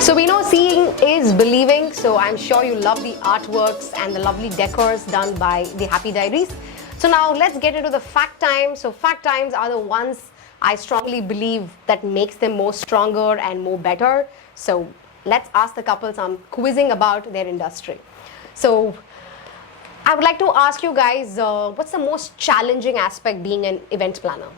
So we know seeing is believing, so I'm sure you love the artworks and the lovely decors done by the Happy Diaries. So now let's get into the fact time. So fact times are the ones I strongly believe that makes them more stronger and more better. So let's ask the couple some quizzing about their industry. So I would like to ask you guys, what's the most challenging aspect being an event planner?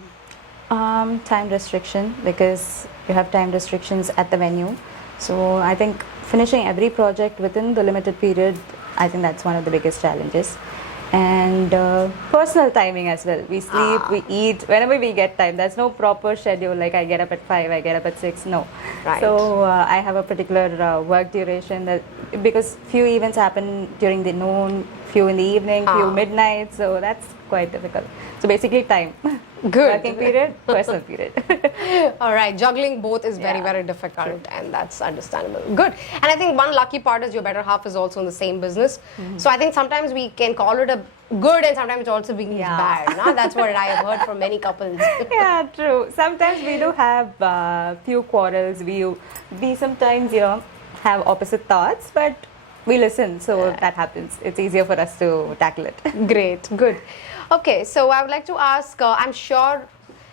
Time restriction, because you have time restrictions at the venue. So I think finishing every project within the limited period, I think that's one of the biggest challenges. And personal timing as well. We sleep, we eat, whenever we get time. There's no proper schedule, like I get up at 5, I get up at 6, no. Right. So I have a particular work duration, that because few events happen during the noon, few in the evening, few midnight, so that's quite difficult. So basically time. Good. Working period, personal period. All right, juggling both is very, very difficult, and that's understandable. Good. And I think one lucky part is your better half is also in the same business. So I think sometimes we can call it a good, and sometimes it also becomes bad. No? That's what I have heard from many couples. Yeah, true. Sometimes we do have few quarrels. We sometimes, have opposite thoughts, but we listen. So that happens. It's easier for us to tackle it. Great, good. Okay, so I would like to ask, I'm sure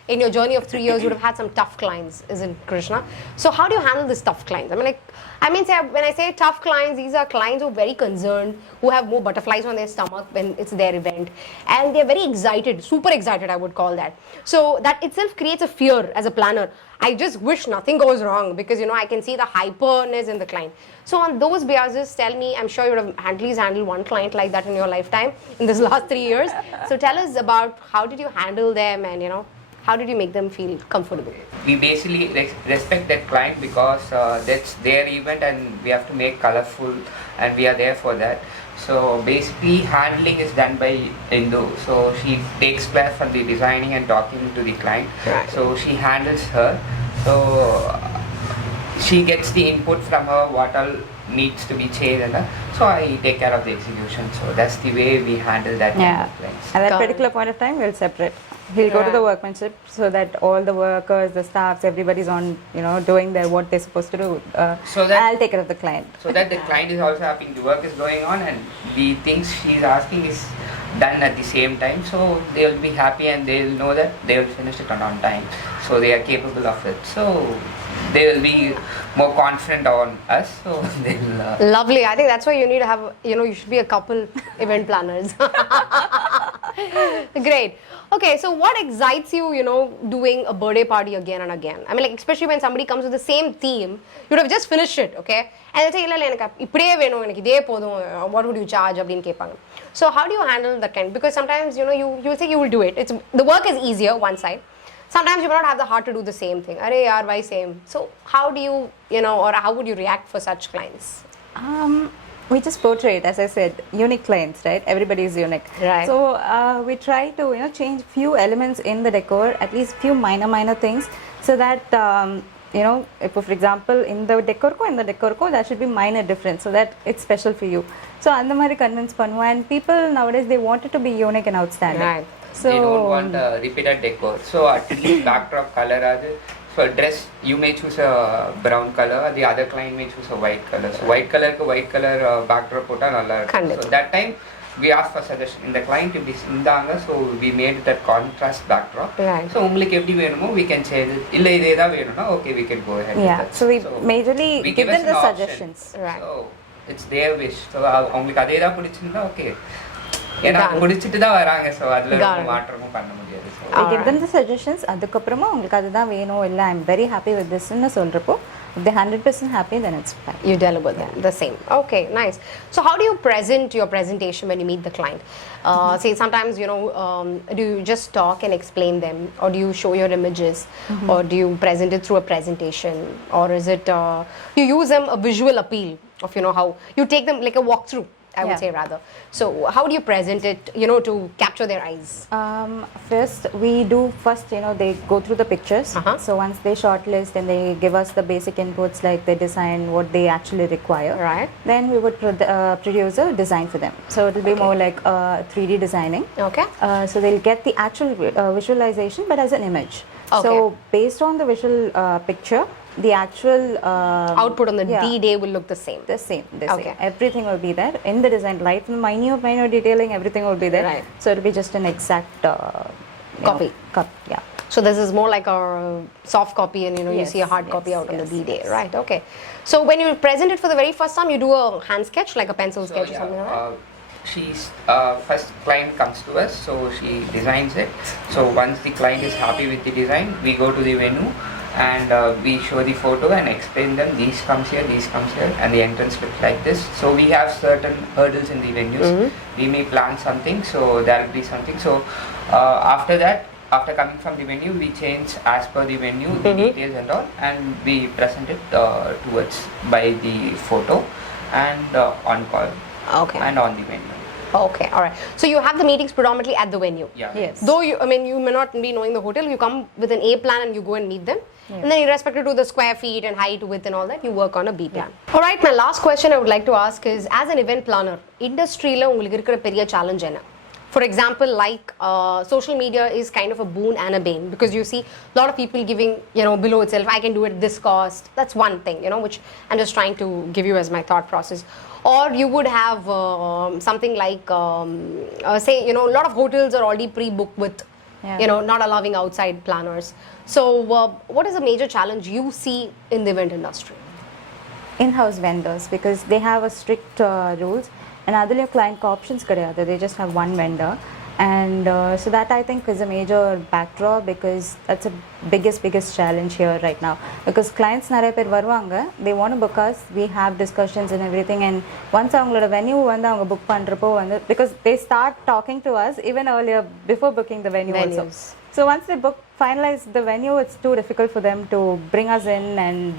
in your journey of 3 years, you would have had some tough clients, isn't Krishna? So how do you handle these tough clients? When I say tough clients, these are clients who are very concerned, who have more butterflies on their stomach when it's their event. And they're very excited, super excited, I would call that. So that itself creates a fear as a planner. I just wish nothing goes wrong because, I can see the hyperness in the client. So on those bases, tell me, I'm sure you would have at least handled one client like that in your lifetime in this last 3 years. So tell us about how did you handle them and, how did you make them feel comfortable? We basically respect that client because that's their event and we have to make colorful and we are there for that. So basically handling is done by Indhu. So she takes care from the designing and talking to the client. Right. So she handles her. So she gets the input from her, what all needs to be changed, and so I take care of the execution. So that's the way we handle that kind of clients. At that particular point of time, we'll separate. He'll go to the workmanship so that all the workers, the staffs, everybody's on, doing what they're supposed to do. So that I'll take care of the client. So that the client is also happy, the work is going on and the things she's asking is done at the same time. So they'll be happy and they'll know that they'll finish it on time. So they are capable of it. So they will be more confident on us. So they'll... Lovely. I think that's why you need to have, you should be a couple event planners. Great. Okay, so what excites you, doing a birthday party again and again? Especially when somebody comes with the same theme, you would have just finished it, okay? And they'll say, what would you charge? So how do you handle that kind? Because sometimes, you say you will do it. The work is easier, one side. Sometimes you will not have the heart to do the same thing. Arey yaar, why same? So how do you, or how would you react for such clients? We just portray it, as I said, unique clients, right? Everybody is unique. Right. So we try to, change few elements in the decor, at least few minor things, so that, if for example, in the decor, there should be minor difference, so that it's special for you. So, andamari convince pannu, and people nowadays, they want it to be unique and outstanding. Right. So, they don't want repeated decor. So at least backdrop color. So dress, you may choose a brown color, the other client may choose a white color. So white color backdrop pota nalla irukkum. So that time we asked for suggestion. In the client if this indanga, so we made that contrast backdrop. Right. So ungalku eppadi venumo we can change it. Illa idhe da venuna, okay, we can go ahead with that. So we majorly give them the suggestions. Right. So it's their wish. So ungalku adhe da pidichirundha, okay. ஏன்னா பிடிச்சிட்டு தான் வராங்க so அதுல மாற்றமும் பண்ண முடியாது I give them the suggestions அதுக்கப்புறமா உங்களுக்கு அதுதான் வேணும் இல்ல I'm very happy with this ன்னு சொல்றப்போ if they're 100% happy then it's fine. You deliver them the same. Okay, nice. So how do you present your presentation when you meet the client? Say sometimes do you just talk and explain them, or do you show your images, or do you present it through a presentation, or is it you use them a visual appeal of how you take them like a walkthrough, I would say rather. So how do you present it, to capture their eyes? First, they go through the pictures. So once they shortlist and they give us the basic inputs like the design, what they actually require. Right. Then we would produce a design for them. So it will be more like 3D designing. Okay. So they'll get the actual visualization but as an image. Okay. So based on the visual picture, the actual Output on the D-Day will look the same. The same. Okay. Everything will be there in the design. Light, minor detailing, everything will be there. Right. So it'll be just an exact Copy. Yeah. So this is more like a soft copy, and you Yes, see a hard yes, copy out on the yes, D-Day, yes. right? Okay. So when you present it for the very first time, you do a hand sketch, like a pencil sketch or something like that? She's first client comes to us, so she designs it. So once the client is happy with the design, we go to the venue and we show the photo and explain them, these comes here, and the entrance looks like this. So we have certain hurdles in the venues. We may plan something, so there will be something. So after that, after coming from the venue, we change as per the venue, the details and all, and we present it towards by the photo and on call. Okay. And on the venue. Okay, all right. So you have the meetings predominantly at the venue. Yeah. Yes. Though you may not be knowing the hotel, you come with an A plan and you go and meet them. And then irrespective to the square feet and height, width and all that, you work on a B plan. All right, my last question I would like to ask is, as an event planner, industry la ungalku irukra periya challenge enna? For example, like social media is kind of a boon and a bane, because you see a lot of people giving, below itself, I can do it this cost. That's one thing, which I'm just trying to give you as my thought process. Or you would have something like, say, a lot of hotels are already pre-booked with, not allowing outside planners. So what is a major challenge you see in the event industry? In-house vendors, because they have a strict rules, and other client options kadiyadu. They just have one vendor, and so that I think is a major backdrop, because that's a biggest challenge here right now, because clients nariya per varuvanga, they want to book us, we have discussions and everything, and once avangala venue vanda avanga book pandrappo vanda, because they start talking to us even earlier before booking the venue also. So once they finalize the venue, it's too difficult for them to bring us in, and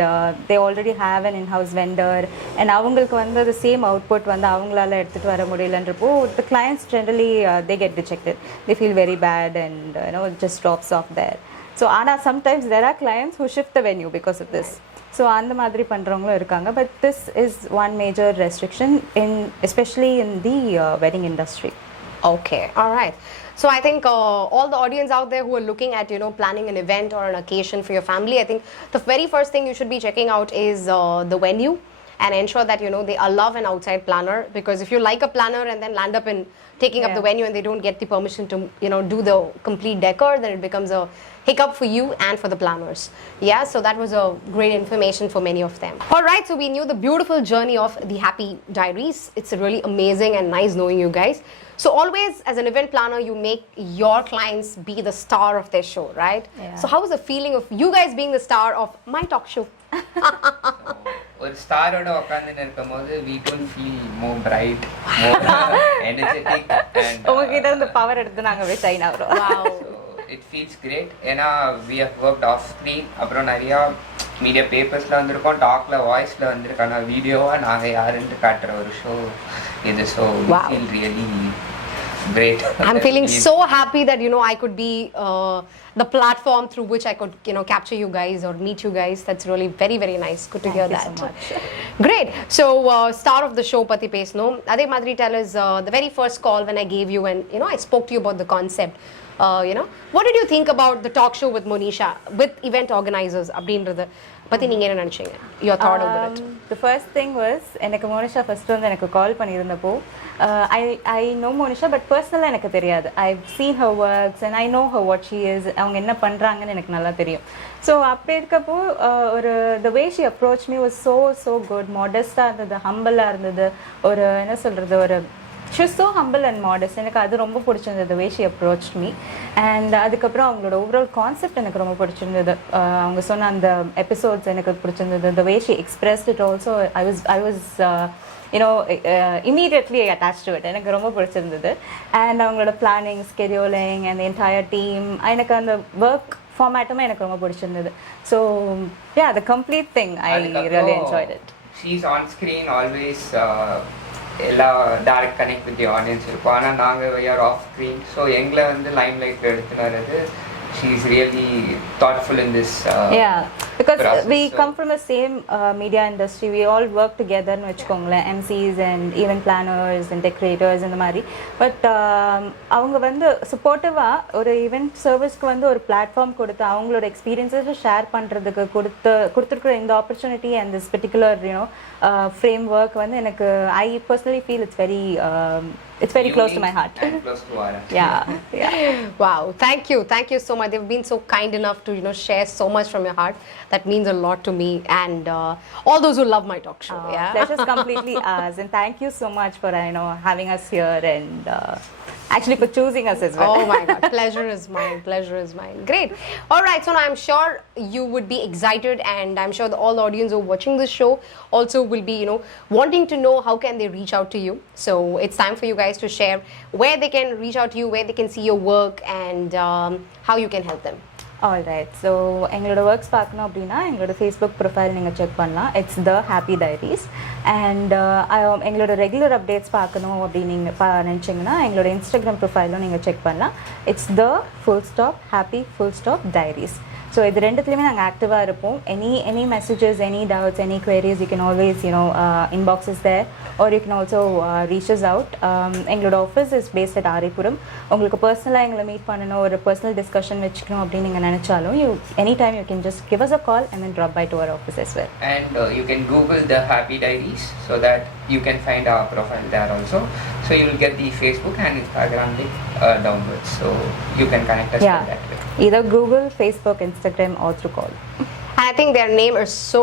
they already have an in-house vendor, and avangalku vanda the same output vanda avangalaala eduthu vara mudiyalandrappo, the clients generally they get rejected. They feel very bad, and it just drops off there. So sometimes there are clients who shift the venue because of this. So அந்த மாதிரி பண்றவங்களும் இருக்காங்க, but this is one major restriction especially in the wedding industry. Okay, all right. So I think all the audience out there who are looking at, planning an event or an occasion for your family, I think the very first thing you should be checking out is the venue, and ensure that, they allow an outside planner, because if you like a planner and then land up in taking up the venue and they don't get the permission to, do the complete decor, then it becomes a hiccup for you and for the planners. Yeah, so that was a great information for many of them. All right, so we knew the beautiful journey of the Happy Diaries. It's really amazing and nice knowing you guys. So always, as an event planner, you make your clients be the star of their show, right? Yeah. So how was the feeling of you guys being the star of my talk show? ஒரு ஸ்டாரோட உட்கார்ந்து இருக்கும்போது we don't feel more bright, more energetic, and உங்ககிட்ட இருந்து power எடுத்து நாங்க போய் shine ஆகுறோம். Wow. so it feels great. ஏன்னா we have worked off screen, அப்புறம் நிறைய மீடியா பேப்பர்ஸ்ல வந்திருக்கோம், டாக்ல வாய்ஸ்ல வந்திருக்கான வீடியோவா நாங்க யாருன்னு காட்டுற ஒரு ஷோ இது. so we feel really great. I'm feeling so happy that I could be the platform through which I could capture you guys or meet you guys. That's really very, very nice. Good to hear that. Thank you so much. Great. So star of the show pati pesno, adhe madri tell us the very first call when I gave you, and I spoke to you about the concept. What did you think about the talk show with Monisha, with event organizers அப்படின்றது பத்தி நீங்க என்ன நினைச்சீங்க? Your thought over it. The first thing was, எனக்கு Monisha first வந்து எனக்கு கால் பண்ணியிருந்தப்போ, I know Monisha, but personally எனக்கு தெரியாது. I've seen her works and I know her what she is. அவங்க என்ன பண்றாங்கன்னு எனக்கு நல்லா தெரியும். So அப்படி இருக்கப்போ the way she approached me was so good. Modest-ஆ இருந்தது, humble-ஆ இருந்தது. ஒரு என்ன சொல்றது, ஒரு she was so humble and modest. எனக்கு அது ரொம்ப பிடிச்சிருந்தது, the way she approached me. And அதுக்கப்புறம் அவங்களோட ஓவரால் கான்செப்ட் எனக்கு ரொம்ப பிடிச்சிருந்தது. அவங்க சொன்ன அந்த எபிசோட்ஸ் எனக்கு பிடிச்சிருந்தது. the way she expressed it also, I was immediately attached to it. எனக்கு ரொம்ப பிடிச்சிருந்தது. And அவங்களோட planning, scheduling and the entire team, எனக்கு அந்த work format-உமே எனக்கு ரொம்ப பிடிச்சிருந்தது. So yeah, the complete thing, I really enjoyed it. She's on screen always, எல்லாம் direct connect with the audience இருக்கும். ஆனால் நாங்கள் we are off screen, so எங்களை வந்து லைம் லைட்டில் எடுத்துன்னு வர்றது, she is really thoughtful in this. Yeah. Because process. we So- come from the same media industry, we all work together னு வச்சுக்கோங்களேன், MCs and event planners and decorators இந்த மாதிரி. But அவங்க வந்து சப்போர்ட்டிவாக ஒரு ஈவெண்ட் சர்வீஸ்க்கு வந்து ஒரு பிளாட்ஃபார்ம் கொடுத்து அவங்களோட எக்ஸ்பீரியன்ஸை ஷேர் பண்ணுறதுக்கு கொடுத்துருக்குற இந்த opportunity and this particular frame work வந்து எனக்கு I personally feel it's very close to my heart. And close to our heart. yeah. Wow, thank you so much. They've been so kind enough to share so much from your heart. That means a lot to me and all those who love my talk show. Yeah, Pleasure's completely ours, and thank you so much for having us here and actually for choosing us as well. Oh my God, pleasure is mine. Great. All right, so now I'm sure you would be excited, and I'm sure all the audience who are watching this show also will be wanting to know how can they reach out to you. So it's time for you guys to share where they can reach out to you, where they can see your work, and how you can help them. Alright, so எங்களோட works பார்க்கணும் அப்படின்னா எங்களோட Facebook profile நீங்கள் check பண்ணலாம். It's the happy diaries. And எங்களோட regular updates பார்க்கணும் அப்படின்னு நீங்கள் நினச்சிங்கன்னா எங்களோட இன்ஸ்டாகிராம் ப்ரொஃபைலும் நீங்கள் செக் பண்ணலாம். It's the #happy diaries. So இது ரெண்டுத்துலேயுமே நாங்கள் ஆக்டிவாக இருப்போம். Any messages, any doubts, any queries, you can always inbox is there, or you can also reach us out. எங்களோட office is based at Aripuram. உங்களுக்கு பர்சனலாக எங்களை மீட் பண்ணணும், ஒரு பர்சனல் டிஸ்கஷன் வச்சுக்கணும் அப்படின்னு நீங்கள் நினச்சாலும் any time you can just give us a call and then drop by to our office as well. And you can Google the Happy Diaries so that you can find our profile there also. So you will get the Facebook and Instagram link downwards. So you can connect us from that way. Either Google, Facebook, Instagram, or through call. And I think their name is so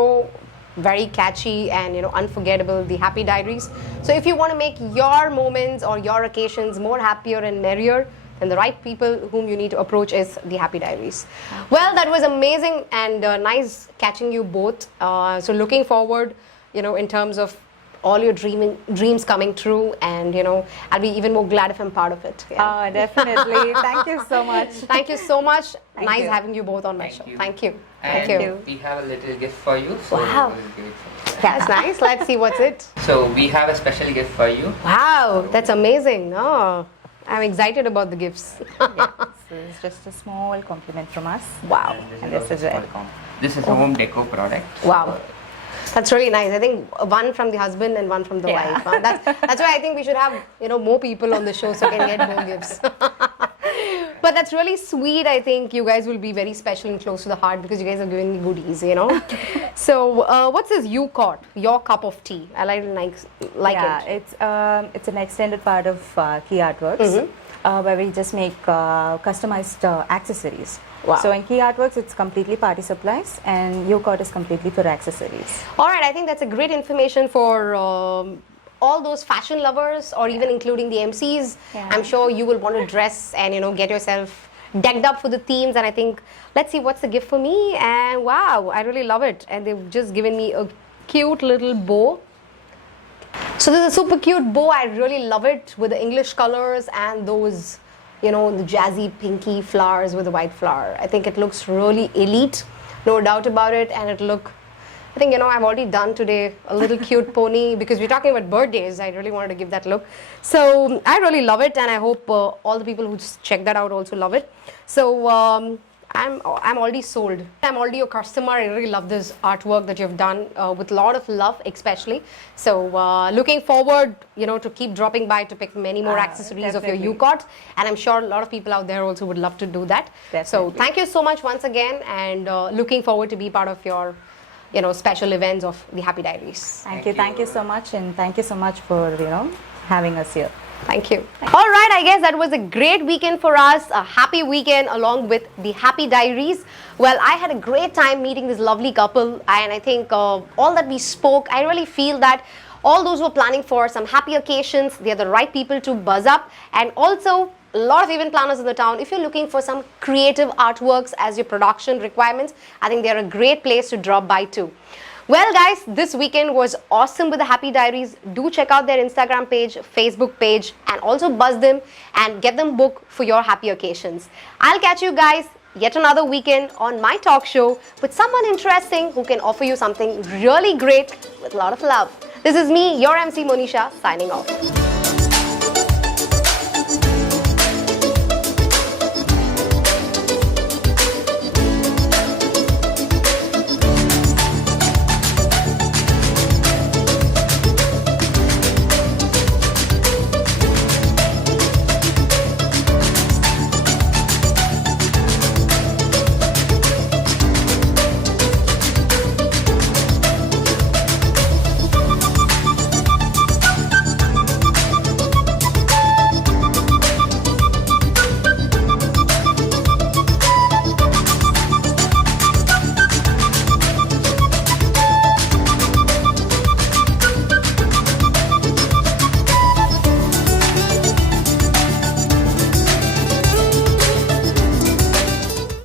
very catchy and unforgettable, the Happy Diaries. So if you want to make your moments or your occasions more happier and merrier, then the right people whom you need to approach is the Happy Diaries. Well, that was amazing and nice catching you both. So looking forward, in terms of all your dreams coming true, and I'll be even more glad if I'm part of it. Yeah. Definitely. Thank you so much. Thank you so much. Nice you. having you both on my show. Thank you. And Thank you. we have a little gift for you. So Wow. we'll give it for you. That's nice. Let's see what's it. So we have a special gift for you. Wow, that's amazing. Oh, I'm excited about the gifts. This is just a small compliment from us. Wow. And this also is it. small This is a home deco product. Wow. That's really nice. I think one from the husband and one from the wife. Huh? That's why I think we should have more people on the show so can get more gifts. But that's really sweet. I think you guys will be very special and close to the heart because you guys are giving me goodies, So what's this you caught? Your cup of tea. I like it. It's an extended part of Key Artworks, where we just make customized accessories. Wow. So in Key Artworks, it's completely party supplies, and YouCort is completely for accessories. All right, I think that's a great information for all those fashion lovers, or even including the MCs. Yeah. I'm sure you will want to dress and get yourself decked up for the themes. And I think, let's see what's the gift for me. And wow, I really love it. And they've just given me a cute little bow. So this is a super cute bow. I really love it with the English colors and those the jazzy pinky flowers with the white flower. I think it looks really elite, no doubt about it. And I think I've already done today a little cute pony because we're talking about birthdays. I really wanted to give that look. So I really love it, and I hope all the people who check that out also love it. So I'm already sold. I'm already a customer. I really love this artwork that you've done with a lot of love, especially. So looking forward, to keep dropping by to pick many more accessories of your definitely. YouCort. And I'm sure a lot of people out there also would love to do that. So Definitely. thank you so much once again, and looking forward to be part of your special events of the Happy Diaries. Thank you so much, and thank you so much for having us here. Thank you. All right, I guess that was a great weekend for us, a happy weekend along with the Happy Diaries. Well, I had a great time meeting this lovely couple, and I think all that we spoke, I really feel that all those who are planning for some happy occasions, they're the right people to buzz up. And also a lot of event planners in the town, if you're looking for some creative artworks as your production requirements, I think they're a great place to drop by too. Well guys, this weekend was awesome with the Happy Diaries. Do check out their Instagram page, Facebook page, and also buzz them and get them booked for your happy occasions. I'll catch you guys yet another weekend on my talk show with someone interesting who can offer you something really great with a lot of love. This is me, your Emcee Monisha, signing off.